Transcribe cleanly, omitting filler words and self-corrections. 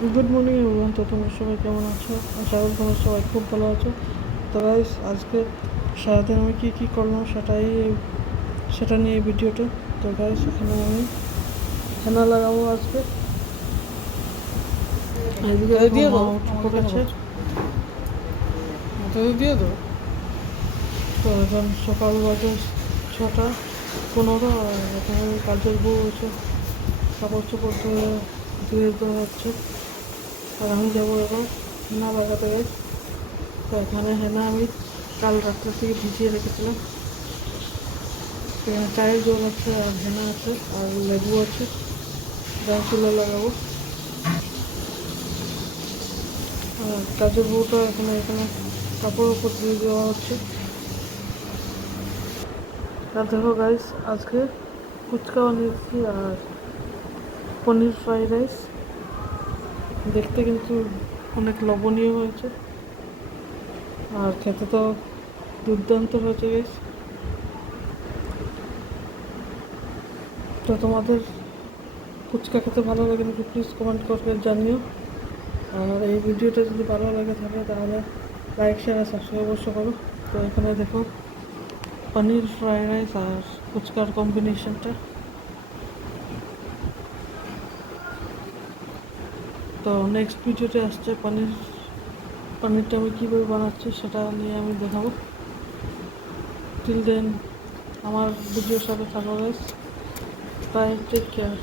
Good morning everyone. তো তোমরা সবাই কেমন আছো? আশা করি তোমরা সবাই খুব ভালো আছো। তো গাইস, আজকে সারাদিন আমি কী করলাম সেটা নিয়ে ভিডিওটা। তো গাইস, এখানে আমি হেনা লাগাবো আজকে। এদিকে দিয়ে মা দাও, উঠে আমাকে কেন পড়েছে। করছো? তো দিয়ে দাও। তো এখন সকাল বাজে 6:15, আর এখানে কাজের বউ এসে কাপড় চোপড় ধুয়ে দেওয়া হচ্ছে। আর আমি যাবো এখন হেনা লাগাতে গাইস। তো এখানে হেনা আমি কাল রাত্রে থেকে ভিজিয়ে রেখেছিলাম। এখানে চায়ের জল আছে, আর হেনা আছে, আর লেবু আছে, যা চুলে লাগাবো। আর কাজের বউটা এখানে কাপড় উপর দিয়ে দেওয়া হচ্ছে। আর দেখো গাইস, আজকে ফুচকা বানিয়েছি আর পনির ফ্রাইড রাইস। দেখতে কিন্তু অনেক লবণীয় হয়েছে, আর খেতে তো দুর্দান্ত হয়েছে গাইস। তো তোমাদের ফুচকা খেতে ভালো লাগে নাকি প্লিজ কমেন্ট করে জানিও। আর এই ভিডিওটা যদি ভালো লাগে থাকে তাহলে লাইক শেয়ার আর সাবস্ক্রাইব অবশ্য করো। তো এখানে দেখো পনির ফ্রাইড রাইস আর ফুচকার কম্বিনেশনটা। তো নেক্সট ভিডিওতে আসছে পনিরটা আমি কীভাবে বানাচ্ছি সেটা নিয়ে আমি দেখাবো। টিল দেন আমার ভিডিওর সাথে থাকো গাইস। By, take care.